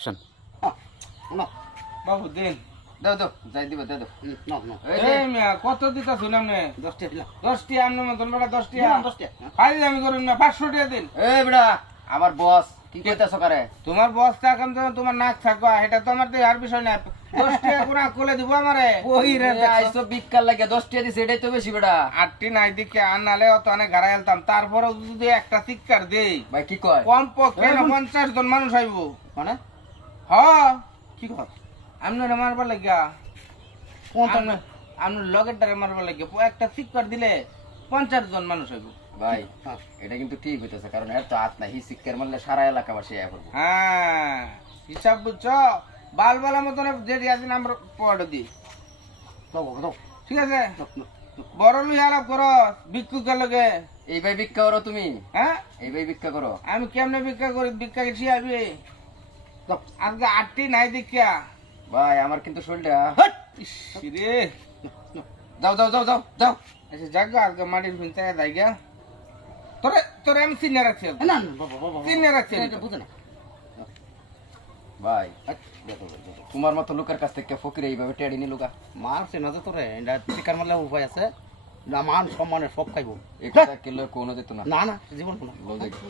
Action. না বাবু দিন দাও দাও যাই দিবা দাও দাও না না এই মিয়া কত দিতা শুনাম নে 10 টাকা দিলাম 10 টি আমনে মতন বেটা 10 টি 10 টাকা ফাইল আমি করুম না 500 টাকা দিন। এই বেটা আমার বস কি কইতাছ করে তোমার বস থাকাম তো তোমার নাক থাকবা এটা তো আমার তো আর বিষয় না 10 টাকা করে কোলে দিব আমারে ওই রে আইছো বিক্কার লাগে 10 টাকা দিছে এটাই তো বেশি বেটা আটটি নাই দিকে আনালে অত অনেক ঘাড়া হেলতাম তারপরে যদি একটা শিক্ষার দেই ভাই কি কয় কম পক্ষে না 50 জন মানুষ আইব মানে হ কি কয় আমনে মারবার লাগিয়া কোন আমনে লগেরটারে মারবার লাগিয়া একটা শিক্ষার দিলে 50 জন মানুষ আইব। ভাই এটা কিন্তু ঠিক হইতাছে কারণ এর তো হাত নাই শিক্ষার মারলে সারা এলাকাবাসী আয়া করব হ্যাঁ হিসাব বুঝছো বালবালা মতন যেটি আছে আমরা পড়ে দিই দাও দাও ঠিক আছে বড় লুই আলাপ করো ভিক্ষুকের লগে এই ভাই ভিক্ষা করো তুমি হ্যাঁ এই ভাই ভিক্ষা করো আমি কেমনে ভিক্ষা করি ভিক্ষা শিয়াবি আজকে আটটি নাই দেখিয়া ভাই আমার কিন্তু শরীরটা রে যাও যাও যাও যাও যাও আচ্ছা জাগা আজকে মাটির ভিনতে যাই গা তোরে তোরে আমি চিনে রাখছি না না বাবা বাবা চিনে রাখছি এটা বুঝে না ভাই তোমার মতো লোকের কাছ থেকে ফকির এইভাবে টেড়ি নিল গা মারছে না তো তোরে এটা শিকার মারলে উপায় আছে না মান সম্মানের সব খাইবো এই কথা কেলে কোনো দিত না না না জীবন না লও দেখি